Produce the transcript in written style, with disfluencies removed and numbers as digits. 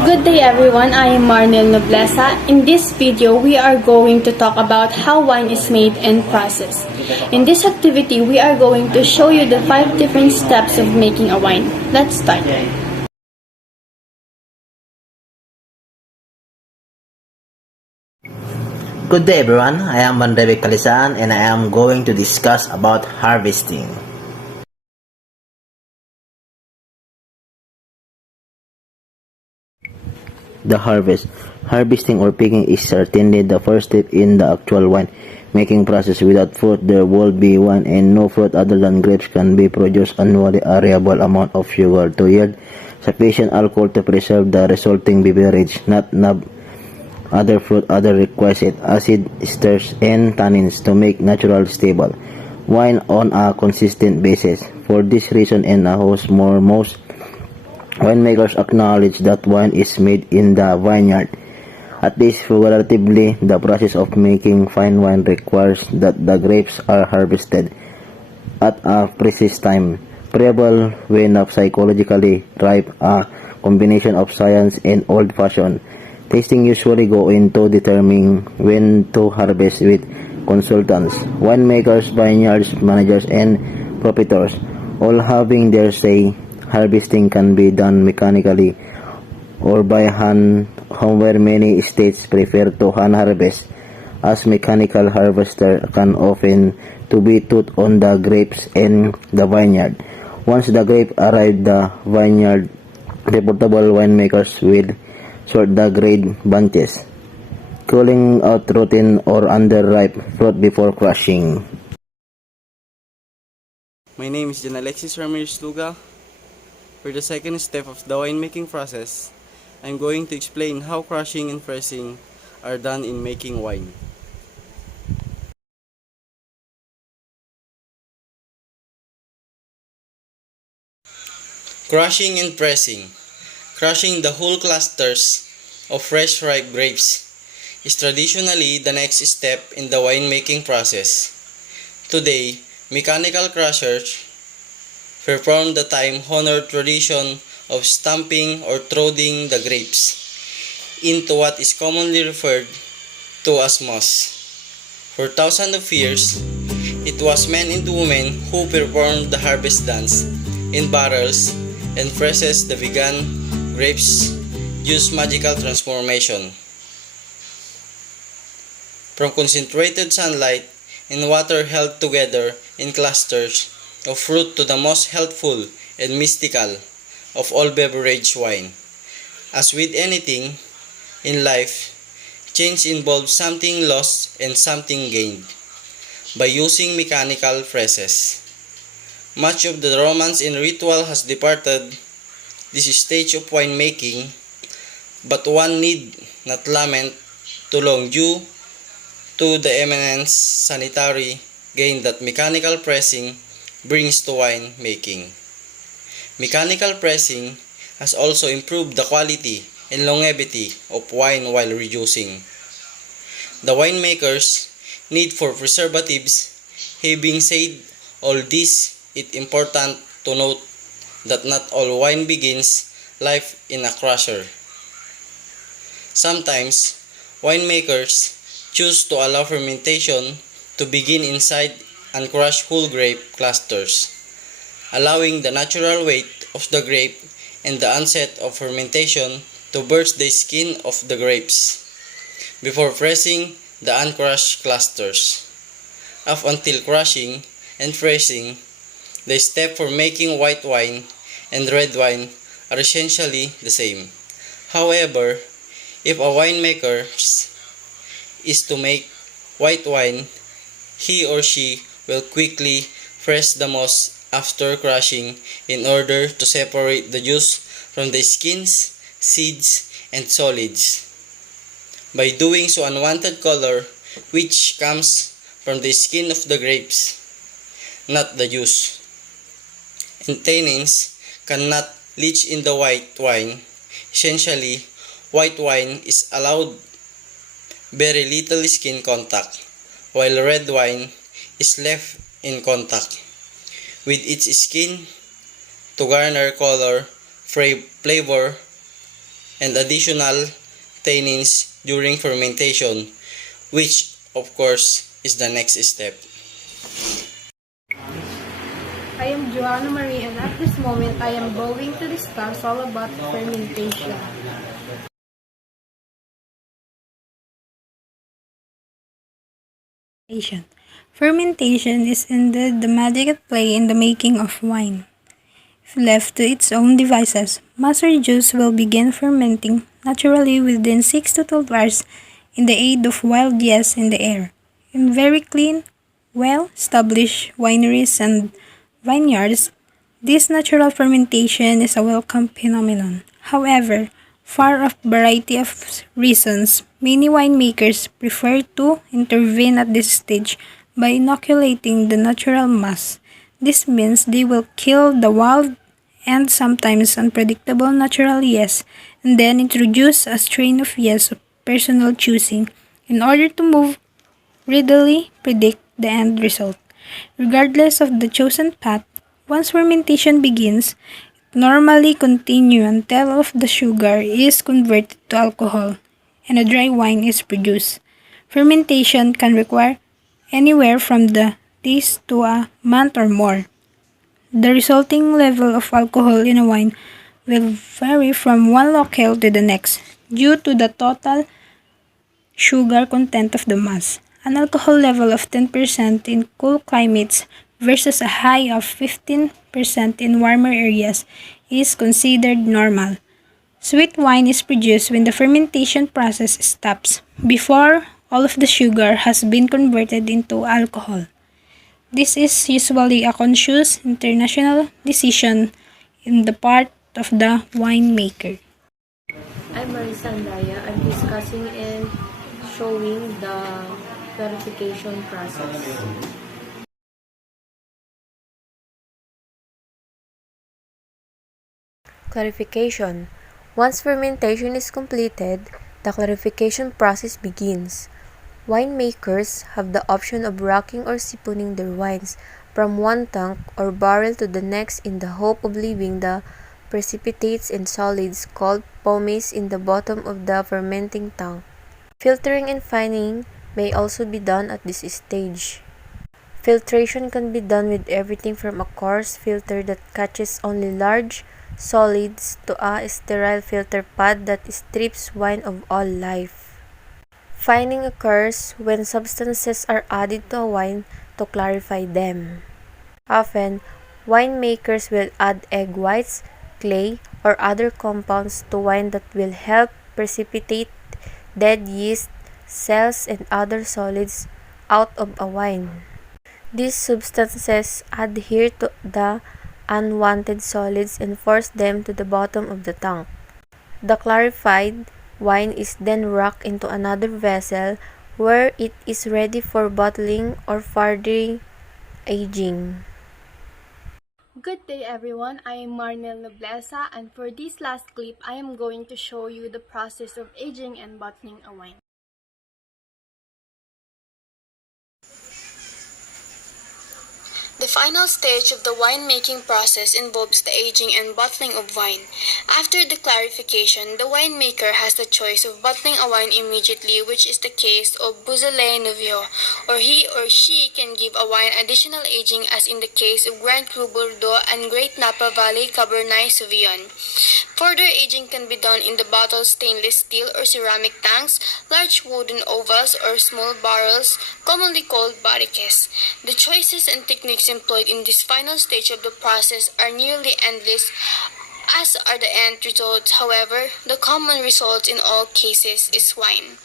Good day everyone, I am Marnel Noblesa. In this video, we are going to talk about how wine is made and processed. In this activity, we are going to show you the 5 different steps of making a wine. Let's start. Good day everyone, I am Mandreve Kalisan and I am going to discuss about harvesting. The harvest. Harvesting or picking is certainly the first step in the actual wine making process. Without fruit there will be wine, and no fruit other than grapes can be produced annually a reliable amount of sugar to yield sufficient alcohol to preserve the resulting beverage. Not other fruit other requisite acid, esters, and tannins to make natural stable wine on a consistent basis. For this reason and a host more, most winemakers acknowledge that wine is made in the vineyard. At least figuratively, the process of making fine wine requires that the grapes are harvested at a precise time, preferable when psychologically ripe, a combination of science and old-fashioned. Tasting usually go into determining when to harvest with consultants, winemakers, vineyards, managers, and proprietors, all having their say. Harvesting can be done mechanically or by hand, however many states prefer to hand harvest, as mechanical harvester can often to be taught on the grapes and the vineyard. Once the grape arrive the vineyard, reputable winemakers will sort the grade bunches, cooling out rotten or underripe fruit before crushing. My name is Jan Alexis Ramirez Luga. For the second step of the winemaking process, I'm going to explain how crushing and pressing are done in making wine. Crushing and pressing. Crushing the whole clusters of fresh ripe grapes is traditionally the next step in the winemaking process. Today, mechanical crushers perform the time-honored tradition of stamping or throttling the grapes into what is commonly referred to as moss. For thousands of years, it was men and women who performed the harvest dance in barrels and presses the vegan grapes use magical transformation from concentrated sunlight and water held together in clusters of fruit to the most healthful and mystical of all beverage wine. As with anything in life, change involves something lost and something gained by using mechanical presses. Much of the romance and ritual has departed this stage of winemaking, but one need not lament too long due to the immense sanitary gain that mechanical pressing brings to wine making. Mechanical pressing has also improved the quality and longevity of wine while reducing the winemaker's need for preservatives. Having said all this, it's important to note that not all wine begins life in a crusher. Sometimes, winemakers choose to allow fermentation to begin inside uncrushed whole grape clusters, allowing the natural weight of the grape and the onset of fermentation to burst the skin of the grapes before pressing the uncrushed clusters. Up until crushing and pressing, the steps for making white wine and red wine are essentially the same. However, if a winemaker is to make white wine, he or she will quickly press the moss after crushing in order to separate the juice from the skins, seeds, and solids. By doing so, unwanted color, which comes from the skin of the grapes, not the juice, and tannins cannot leach in the white wine. Essentially, white wine is allowed very little skin contact, while red wine is left in contact with its skin to garner color, flavor, and additional tannins during fermentation, which of course is the next step. I am Joanna Marie, and at this moment I am going to discuss all about fermentation. Fermentation. Fermentation is indeed the magic at play in the making of wine. If left to its own devices, master juice will begin fermenting naturally within 6 to 12 hours in the aid of wild yeast in the air. In very clean, well-established wineries and vineyards, this natural fermentation is a welcome phenomenon. However, for a variety of reasons, many winemakers prefer to intervene at this stage by inoculating the natural mass. This means they will kill the wild and sometimes unpredictable natural yeast and then introduce a strain of yeast of personal choosing in order to more readily predict the end result. Regardless of the chosen path, once fermentation begins, it normally continues until all of the sugar is converted to alcohol and a dry wine is produced. Fermentation can require anywhere from the days to a month or more. The resulting level of alcohol in a wine will vary from one locale to the next due to the total sugar content of the mass. An alcohol level of 10% in cool climates versus a high of 15% in warmer areas is considered normal. Sweet wine is produced when the fermentation process stops before all of the sugar has been converted into alcohol. This is usually a conscious international decision in the part of the winemaker. I'm Marisa Andaya. I'm discussing and showing the clarification process. Clarification. Once fermentation is completed, the clarification process begins. Winemakers have the option of racking or siphoning their wines from one tank or barrel to the next in the hope of leaving the precipitates and solids called pomace in the bottom of the fermenting tank. Filtering and fining may also be done at this stage. Filtration can be done with everything from a coarse filter that catches only large solids to a sterile filter pad that strips wine of all life. Fining occurs when substances are added to a wine to clarify them. Often, winemakers will add egg whites, clay, or other compounds to wine that will help precipitate dead yeast cells and other solids out of a wine. These substances adhere to the unwanted solids and force them to the bottom of the tank. The clarified wine is then racked into another vessel where it is ready for bottling or further aging. Good day everyone, I am Marnel Nobleza, and for this last clip, I am going to show you the process of aging and bottling a wine. The final stage of the winemaking process involves the aging and bottling of wine. After the clarification, the winemaker has the choice of bottling a wine immediately, which is the case of Beaujolais Nouveau, or he or she can give a wine additional aging as in the case of Grand Cru Bordeaux and Great Napa Valley Cabernet Sauvignon. Further aging can be done in the bottled stainless steel or ceramic tanks, large wooden ovals, or small barrels, commonly called barriques. The choices and techniques employed in this final stage of the process are nearly endless, as are the end results. However, the common result in all cases is wine.